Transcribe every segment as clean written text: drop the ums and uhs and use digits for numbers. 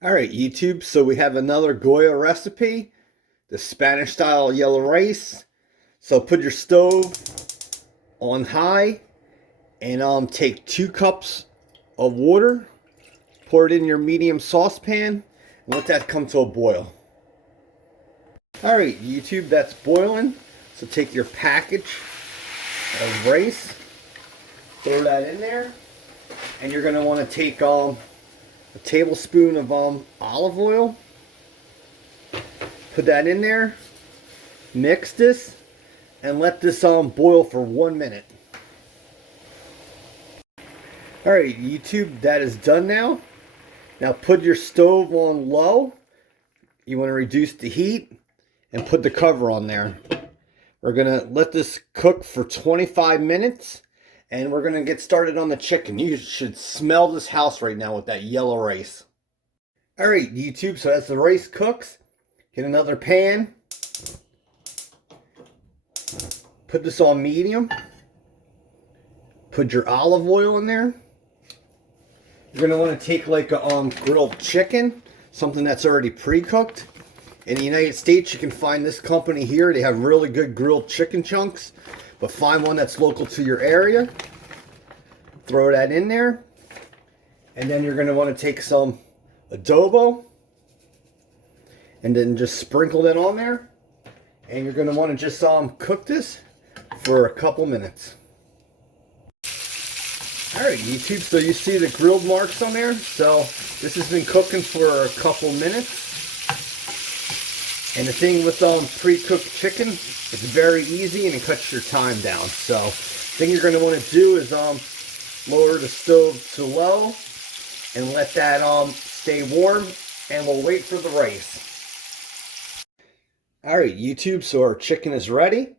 All right, YouTube, so we have another Goya recipe, the Spanish style yellow rice. So put your stove on high and take 2 cups of water, pour it in your medium saucepan, and let that come to a boil. All right, YouTube, that's boiling. So take your package of rice, throw that in there, and you're gonna want to take a tablespoon of olive oil, put that in there, mix this, and let this boil for 1 minute. Alright, YouTube, that is done now. Now put your stove on low. You want to reduce the heat and put the cover on there. We're going to let this cook for 25 minutes. And we're going to get started on the chicken. You should smell this house right now with that yellow rice. Alright, YouTube, so as the rice cooks, get another pan. Put this on medium. Put your olive oil in there. You're going to want to take like a grilled chicken, something that's already pre-cooked. In the United States, you can find this company here. They have really good grilled chicken chunks. But find one that's local to your area. Throw that in there. And then you're going to want to take some adobo. And then just sprinkle that on there. And you're going to want to just cook this for a couple minutes. Alright, YouTube, so you see the grilled marks on there. So this has been cooking for a couple minutes. And the thing with pre-cooked chicken, it's very easy and it cuts your time down. So the thing you're going to want to do is lower the stove to low and let that stay warm, and we'll wait for the rice. Alright, YouTube, so our chicken is ready.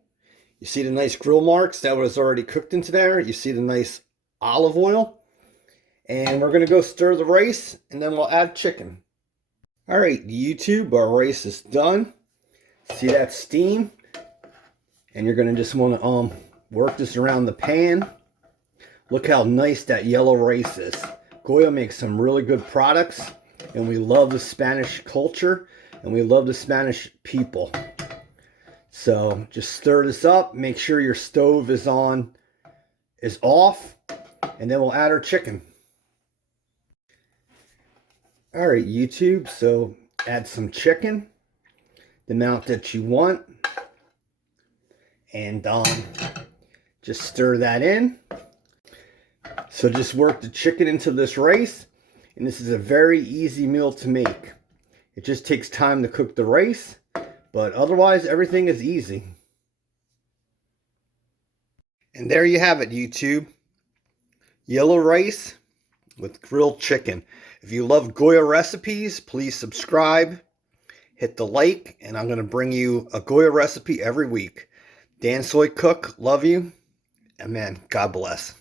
You see the nice grill marks that was already cooked into there. You see the nice olive oil. And we're going to go stir the rice and then we'll add chicken. Alright, YouTube, our rice is done. See that steam? And you're going to just want to work this around the pan. Look how nice that yellow rice is. Goya makes some really good products. And we love the Spanish culture. And we love the Spanish people. So just stir this up. Make sure your stove is off. And then we'll add our chicken. Alright, YouTube, so add some chicken, the amount that you want, and just stir that in. So just work the chicken into this rice, and this is a very easy meal to make. It just takes time to cook the rice, but otherwise everything is easy. And there you have it, YouTube. Yellow rice with grilled chicken. If you love Goya recipes, please subscribe, hit the like, and I'm going to bring you a Goya recipe every week. Dan Soy Cook, love you, and man, God bless.